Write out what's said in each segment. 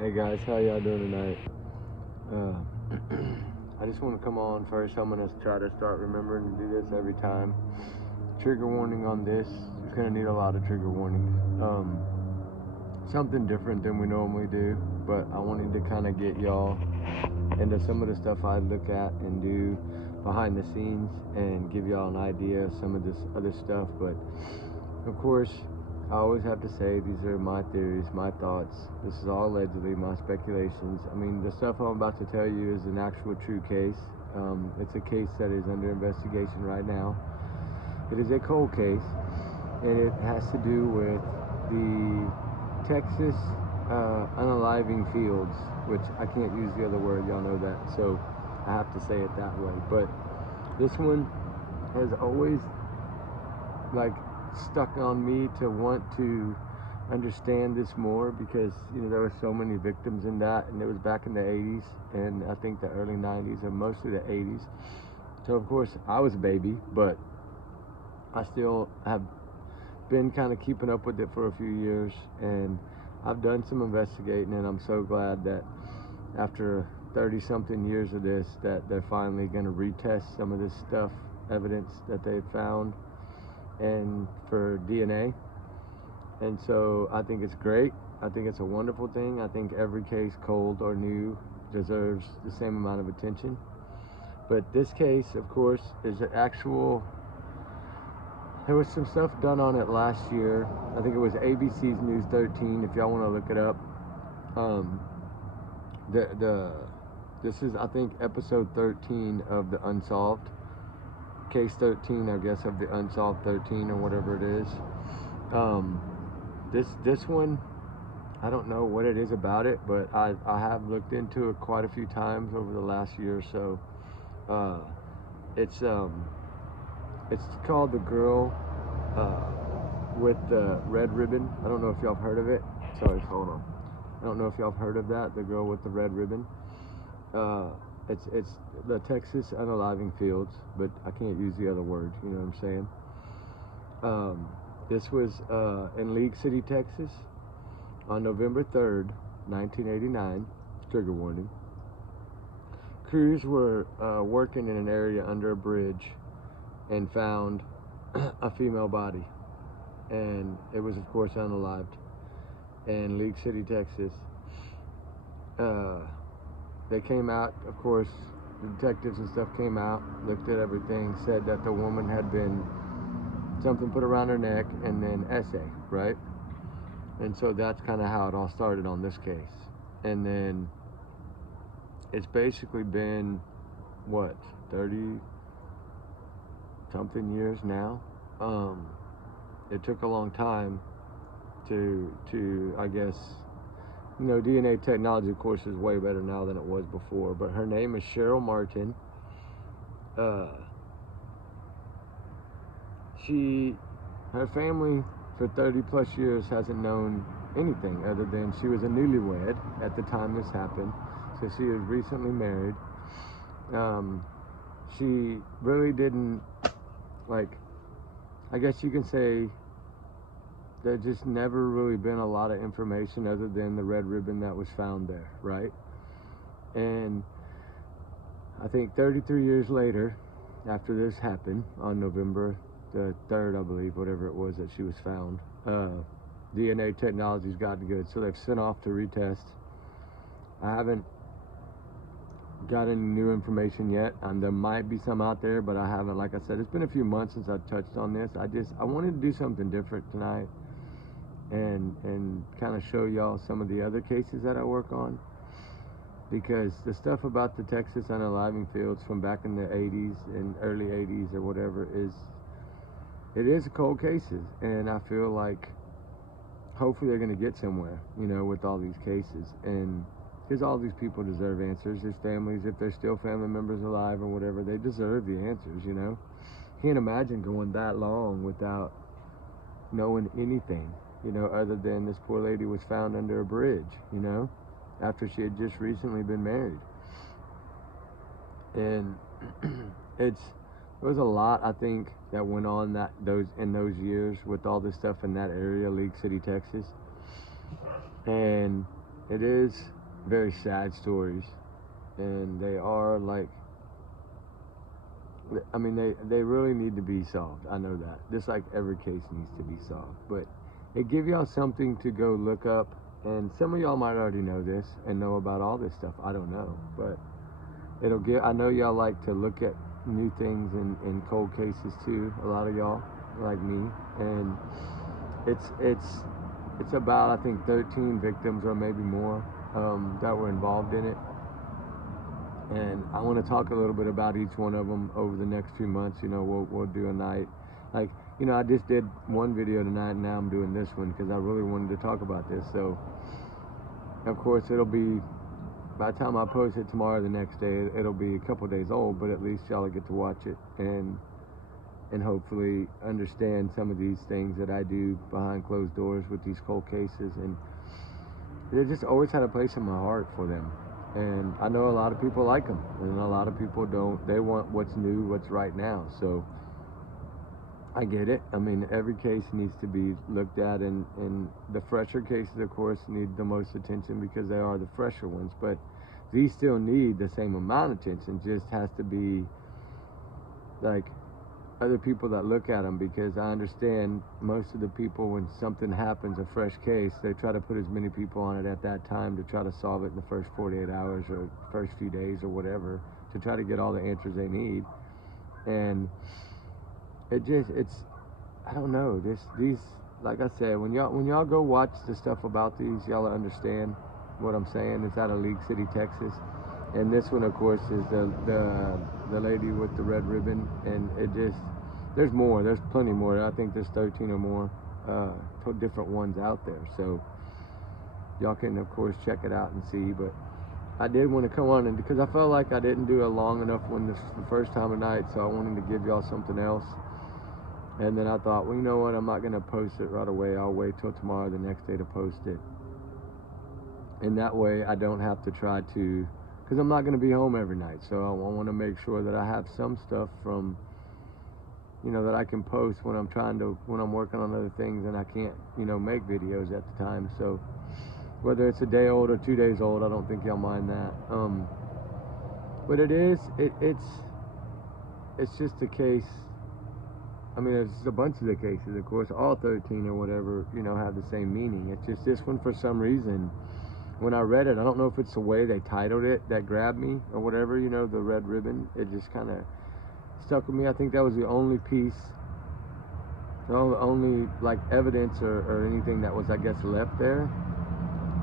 Hey guys, how y'all doing tonight? I just want to come on first. I'm going to try to start remembering to do this every time. Trigger warning on this. It's going to need a lot of trigger warnings. Something different than we normally do, but I wanted to kind of get y'all into some of the stuff I look at and do behind the scenes and give y'all an idea of some of this other stuff. But of course, I always have to say these are my theories, my thoughts. This is all allegedly my speculations. I mean, the stuff I'm about to tell you is an actual true case. It's a case that is under investigation right now. It is a cold case, and it has to do with the Texas unaliving fields, which I can't use the other word, y'all know that, so I have to say it that way. But this one has always like stuck on me to want to understand this more, because there were so many victims in that, and it was back in the 80s and I think the early 90s and mostly the 80s. So of course I was a baby, but I still have been kind of keeping up with it for a few years, and I've done some investigating, and I'm so glad that after 30 something years of this that they're finally going to retest some of this stuff, evidence that they found, and for DNA. And so I think it's great. I think it's a wonderful thing. I think every case, cold or new, deserves the same amount of attention. But this case, of course, is an actual. There was some stuff done on it last year. I think it was ABC's News 13. If y'all want to look it up, this is, I think, episode 13 of the Unsolved. Case 13, I guess, of the Unsolved 13 or whatever it is. This one, I don't know what it is about it, but I have looked into it quite a few times over the last year or so. It's called The Girl with the Red Ribbon. I don't know if y'all have heard of it. Sorry, hold on. I don't know if y'all have heard of that, The Girl with the Red Ribbon. It's the Texas unaliving fields, but I can't use the other word, you know what I'm saying? This was in League City, Texas on November 3rd, 1989, trigger warning. Crews were working in an area under a bridge and found a female body, and it was of course unalived in League City, Texas. They came out, of course, the detectives and stuff came out, looked at everything, said that the woman had been something put around her neck and then essay, right? And so that's kind of how it all started on this case. And then it's basically been, what, 30 something years now. It took a long time to I guess, DNA technology, of course, is way better now than it was before. But her name is Cheryl Martin. Her family for 30 plus years hasn't known anything other than she was a newlywed at the time this happened. So she was recently married. She really didn't, I guess you can say there's just never really been a lot of information other than the red ribbon that was found there, right? And I think 33 years later, after this happened on November the 3rd, I believe, whatever it was that she was found, DNA technology's gotten good, so they've sent off to retest. I haven't got any new information yet. There might be some out there, but I haven't. Like I said, it's been a few months since I've touched on this. I wanted to do something different tonight and kind of show y'all some of the other cases that I work on, because the stuff about the Texas unaliving fields from back in the 80s and early 80s or whatever it is cold cases, and I feel like hopefully they're going to get somewhere, with all these cases. And because all these people deserve answers. There's families, if there's still family members alive or whatever, they deserve the answers, Can't imagine going that long without knowing anything, other than this poor lady was found under a bridge, after she had just recently been married. And there was a lot, I think, that went on in those years with all this stuff in that area, League City, Texas. And it is very sad stories, and they are like, I mean, they really need to be solved. I know that. Just like every case needs to be solved. But it give y'all something to go look up. And some of y'all might already know this and know about all this stuff. I don't know. But it'll give, I know y'all like to look at new things in cold cases too. A lot of y'all, like me. And it's about, I think, 13 victims or maybe more that were involved in it. And I want to talk a little bit about each one of them over the next few months. You know, we'll do a night. Like, you know, I just did one video tonight, and now I'm doing this one because I really wanted to talk about this. So, of course, it'll be, by the time I post it tomorrow, the next day, it'll be a couple days old, but at least y'all will get to watch it and hopefully understand some of these things that I do behind closed doors with these cold cases. And they just always had a place in my heart for them. And I know a lot of people like them, and a lot of people don't. They want what's new, what's right now. So I get it. I mean, every case needs to be looked at, and the fresher cases, of course, need the most attention because they are the fresher ones. But these still need the same amount of attention. Just has to be like other people that look at them, because I understand most of the people, when something happens, a fresh case, they try to put as many people on it at that time to try to solve it in the first 48 hours or first few days or whatever, to try to get all the answers they need. And it's I don't know, these like I said, when y'all go watch the stuff about these, y'all understand what I'm saying. It's out of League City, Texas. And this one, of course, is the lady with the red ribbon. And it just, there's more. There's plenty more. I think there's 13 or more different ones out there. So y'all can, of course, check it out and see. But I did want to come on, and because I felt like I didn't do a long enough one the first time of night, so I wanted to give y'all something else. And then I thought, well, you know what? I'm not going to post it right away. I'll wait till tomorrow, the next day, to post it. And that way I don't have to try to, because I'm not going to be home every night, so I want to make sure that I have some stuff from, you know, that I can post when I'm working on other things and I can't, you know, make videos at the time. So whether it's a day old or 2 days old, I don't think y'all mind that. But it's just a case. I mean, there's a bunch of the cases, of course, all 13 or whatever, you know, have the same meaning. It's just this one, for some reason, when I read it, I don't know if it's the way they titled it that grabbed me or whatever, you know, the red ribbon, it just kind of stuck with me. I think that was the only piece, the only like evidence or anything that was, I guess, left there.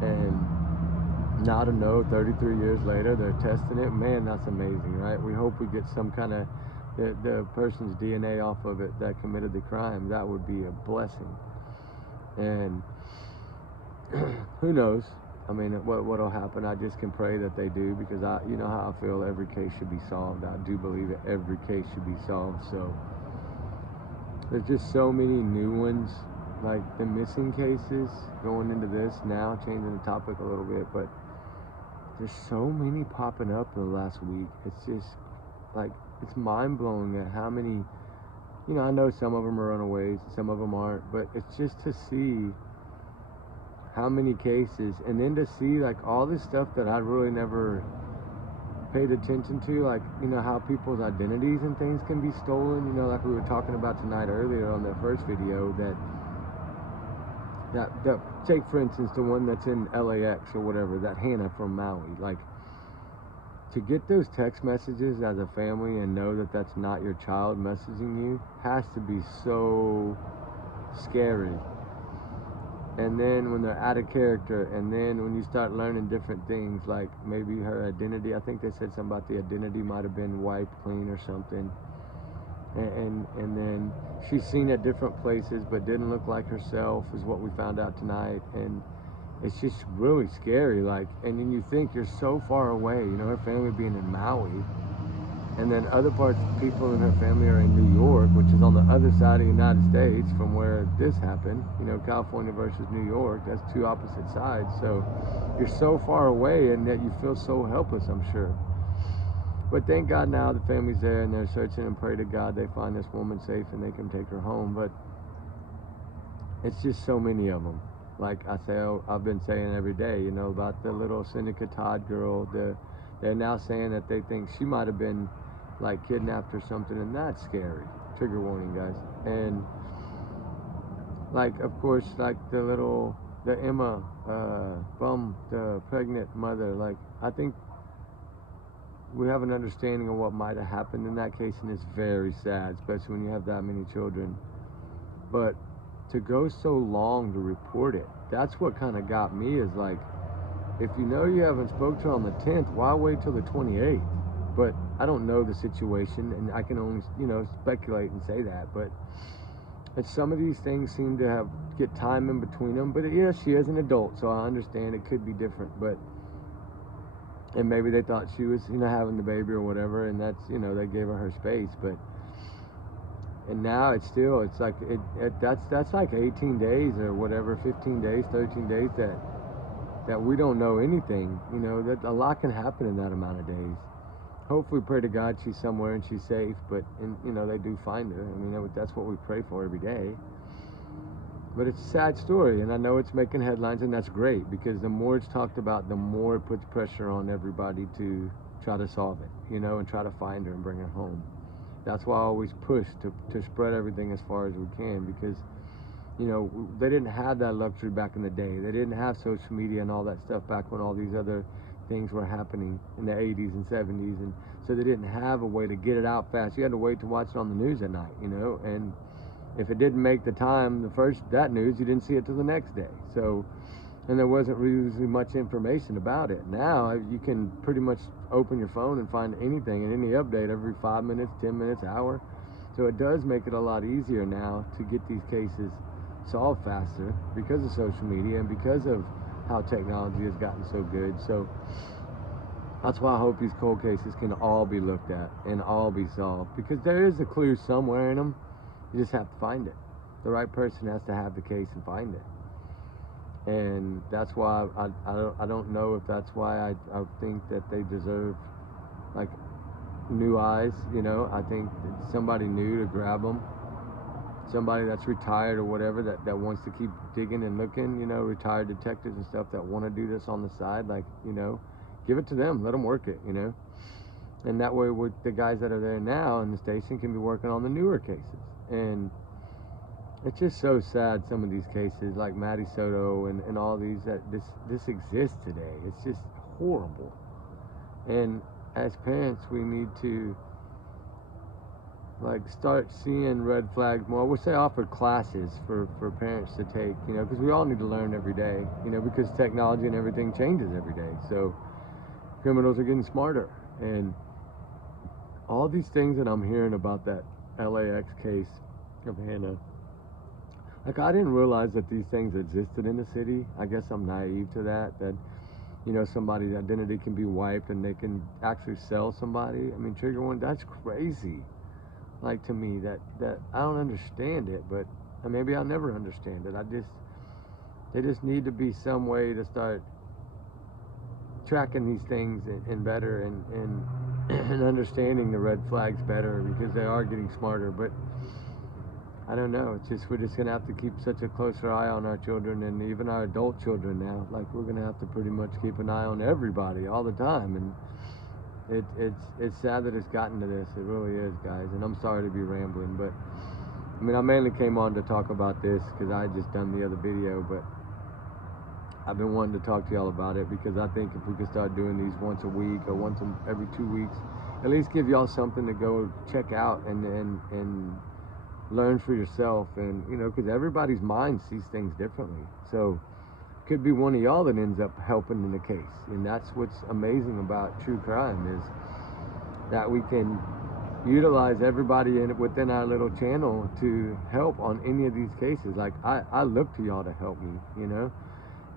And now to know 33 years later they're testing it, man, that's amazing, right? We hope we get some kind of the person's DNA off of it that committed the crime. That would be a blessing. And who knows? I mean, what'll happen? I just can pray that they do, because you know how I feel. Every case should be solved. I do believe that every case should be solved. So there's just so many new ones, like the missing cases. Going into this now, changing the topic a little bit, but there's so many popping up in the last week. It's just like, it's mind-blowing at how many, you know, I know some of them are runaways, some of them aren't, but it's just to see how many cases, and then to see like all this stuff that I really never paid attention to, like, you know, how people's identities and things can be stolen, you know, like we were talking about tonight earlier on that first video, that take for instance the one that's in LAX or whatever, that Hannah from Maui. Like, to get those text messages as a family and know that that's not your child messaging you has to be so scary. And then when they're out of character, and then when you start learning different things, like maybe her identity, I think they said something about the identity might have been wiped clean or something. And then she's seen at different places but didn't look like herself, is what we found out tonight. And it's just really scary, like, and then you think you're so far away, you know, her family being in Maui, and then other parts of people in her family are in New York, which is on the other side of the United States from where this happened, you know, California versus New York, that's two opposite sides. So you're so far away, and yet you feel so helpless, I'm sure. But thank God now the family's there, and they're searching, and pray to God they find this woman safe and they can take her home. But it's just so many of them. like I've been saying every day, you know, about the little Seneca Todd girl. They're now saying that they think she might have been like kidnapped or something, and that's scary. Trigger warning, guys. And like, of course, like the Emma Bum, the pregnant mother. Like, I think we have an understanding of what might have happened in that case, and it's very sad, especially when you have that many children. But to go so long to report it, that's what kind of got me, is like, if you know you haven't spoke to her on the 10th, why wait till the 28th? But I don't know the situation, and I can only, you know, speculate and say that. But some of these things seem to get time in between them. But yeah, she is an adult, so I understand it could be different. But, and maybe they thought she was, you know, having the baby or whatever, and that's, you know, they gave her space. But, and now it's like that's like 18 days or whatever, 15 days, 13 days that we don't know anything. You know, that a lot can happen in that amount of days. Hopefully, pray to God she's somewhere and she's safe, but, and, you know, they do find her. I mean, that's what we pray for every day. But it's a sad story, and I know it's making headlines, and that's great, because the more it's talked about, the more it puts pressure on everybody to try to solve it, you know, and try to find her and bring her home. That's why I always push to spread everything as far as we can, because, you know, they didn't have that luxury back in the day. They didn't have social media and all that stuff back when all these other things were happening in the 80s and 70s, and so they didn't have a way to get it out fast. You had to wait to watch it on the news at night, you know, and if it didn't make the time, that news, you didn't see it till the next day. So, and there wasn't really much information about it. Now you can pretty much open your phone and find anything and any update every 5 minutes, 10 minutes, hour. So it does make it a lot easier now to get these cases solved faster because of social media and because of how technology has gotten so good. So that's why I hope these cold cases can all be looked at and all be solved, because there is a clue somewhere in them. You just have to find it. The right person has to have the case and find it. And that's why I don't know if that's why I think that they deserve like new eyes, you know. I think somebody new to grab them, somebody that's retired or whatever, that wants to keep digging and looking, you know, retired detectives and stuff that want to do this on the side, like, you know, give it to them, let them work it, you know. And that way with the guys that are there now in the station can be working on the newer cases. And it's just so sad, some of these cases like Maddie Soto and all these, that this exists today. It's just horrible. And as parents, we need to like start seeing red flags more. We'll say offer classes for parents to take, you know, because we all need to learn every day, you know, because technology and everything changes every day. So criminals are getting smarter, and all these things that I'm hearing about that LAX case of Hannah, like, I didn't realize that these things existed in the city. I guess I'm naive to that, you know, somebody's identity can be wiped and they can actually sell somebody. I mean, trigger warning, that's crazy. Like, to me, that I don't understand it, but maybe I'll never understand it. There just need to be some way to start tracking these things and better and understanding the red flags better, because they are getting smarter. But I don't know, it's just, we're just gonna have to keep such a closer eye on our children, and even our adult children now. Like, we're gonna have to pretty much keep an eye on everybody all the time. And it's sad that it's gotten to this. It really is, guys. And I'm sorry to be rambling, but I mean, I mainly came on to talk about this because I had just done the other video, but I've been wanting to talk to y'all about it, because I think if we could start doing these once a week or once every 2 weeks, at least give y'all something to go check out and learn for yourself. And, you know, because everybody's mind sees things differently. So could be one of y'all that ends up helping in the case. And that's what's amazing about true crime, is that we can utilize everybody within our little channel to help on any of these cases. Like, I look to y'all to help me, you know,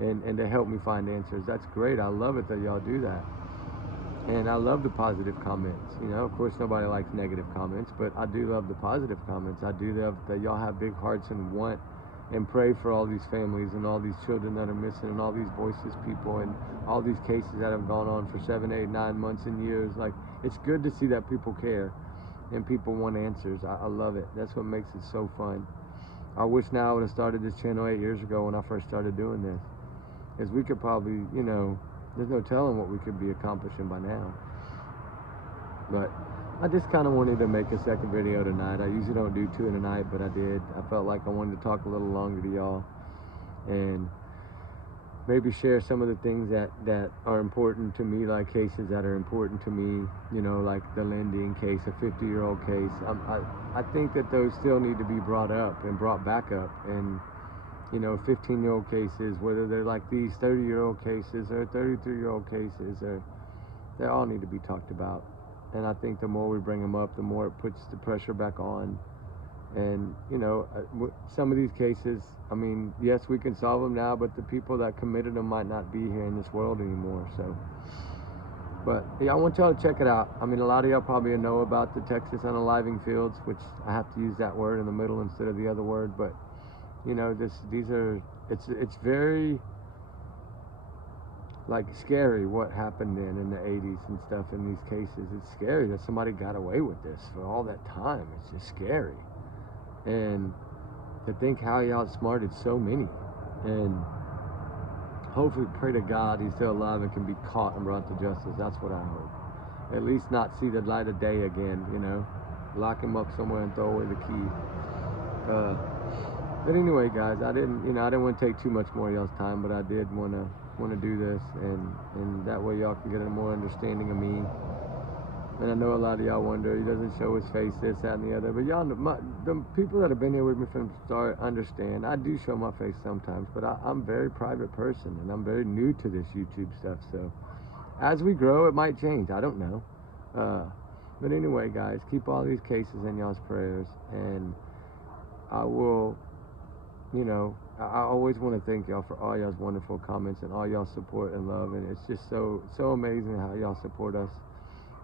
and to help me find answers. That's great. I love it that y'all do that. And I love the positive comments. You know, of course, nobody likes negative comments, but I do love the positive comments. I do love that y'all have big hearts and want and pray for all these families and all these children that are missing, and all these voiceless people, and all these cases that have gone on for 7, 8, 9 months and years. Like, it's good to see that people care and people want answers. I love it. That's what makes it so fun. I wish now I would have started this channel 8 years ago when I first started doing this. Because we could probably, you know, there's no telling what we could be accomplishing by now. But I just kind of wanted to make a second video tonight. I usually don't do 2 in a night, but I did. I felt like I wanted to talk a little longer to y'all and maybe share some of the things that are important to me, like cases that are important to me, you know, like the Lending case, a 50-year-old case. I think that those still need to be brought up and brought back up. And, you know, 15-year-old cases, whether they're like these 30-year-old cases or 33-year-old cases, or they all need to be talked about. And I think the more we bring them up, the more it puts the pressure back on. And, you know, some of these cases, I mean, yes, we can solve them now, but the people that committed them might not be here in this world anymore. So, but yeah, I want y'all to check it out. I mean, a lot of y'all probably know about the Texas unaliving fields, which I have to use that word in the middle instead of the other word. But, you know, it's very, like, scary what happened in the 80s and stuff in these cases. It's scary that somebody got away with this for all that time. It's just scary. And to think how he outsmarted so many. And hopefully, pray to God he's still alive and can be caught and brought to justice. That's what I hope. At least not see the light of day again, you know. Lock him up somewhere and throw away the key. But anyway, guys, I didn't want to take too much more of y'all's time, but I did want to do this, and that way y'all can get a more understanding of me. And I know a lot of y'all wonder, he doesn't show his face, this, that, and the other. But y'all, the people that have been here with me from the start understand. I do show my face sometimes, but I'm a very private person, and I'm very new to this YouTube stuff. So as we grow, it might change. I don't know. But anyway, guys, keep all these cases in y'all's prayers. And I will, you know, I always want to thank y'all for all y'all's wonderful comments and all y'all support and love. And it's just so amazing how y'all support us.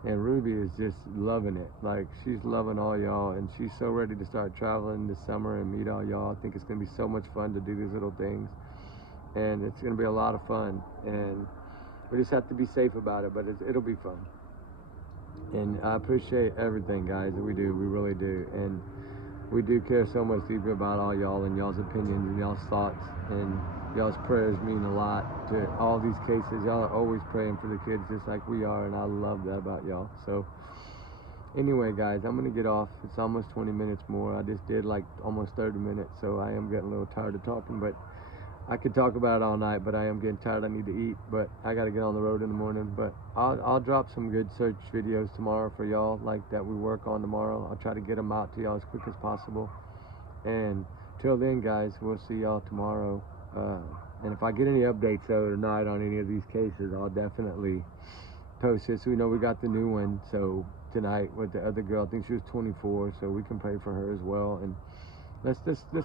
And Ruby is just loving it. Like, she's loving all y'all, and she's so ready to start traveling this summer and meet all y'all. I think it's going to be so much fun to do these little things, and it's going to be a lot of fun. And we just have to be safe about it, but it'll be fun. And I appreciate everything, guys, that we do. We really do. And we do care so much deeply about all y'all and y'all's opinions and y'all's thoughts, and y'all's prayers mean a lot to all these cases. Y'all are always praying for the kids just like we are, and I love that about y'all. So anyway, guys, I'm gonna get off. It's almost 20 minutes more. I just did like almost 30 minutes, so I am getting a little tired of talking, but I could talk about it all night, but I am getting tired. I need to eat, but I gotta get on the road in the morning. But I'll drop some good search videos tomorrow for y'all, like that we work on tomorrow. I'll try to get them out to y'all as quick as possible. And till then, guys, we'll see y'all tomorrow. And if I get any updates though tonight on any of these cases, I'll definitely post it. So we know we got the new one. So tonight with the other girl, I think she was 24, so we can pray for her as well. And let's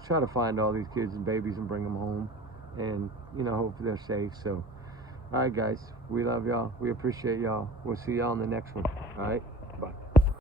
try to find all these kids and babies and bring them home. And, you know, hopefully they're safe. So, all right, guys, we love y'all. We appreciate y'all. We'll see y'all in the next one. All right.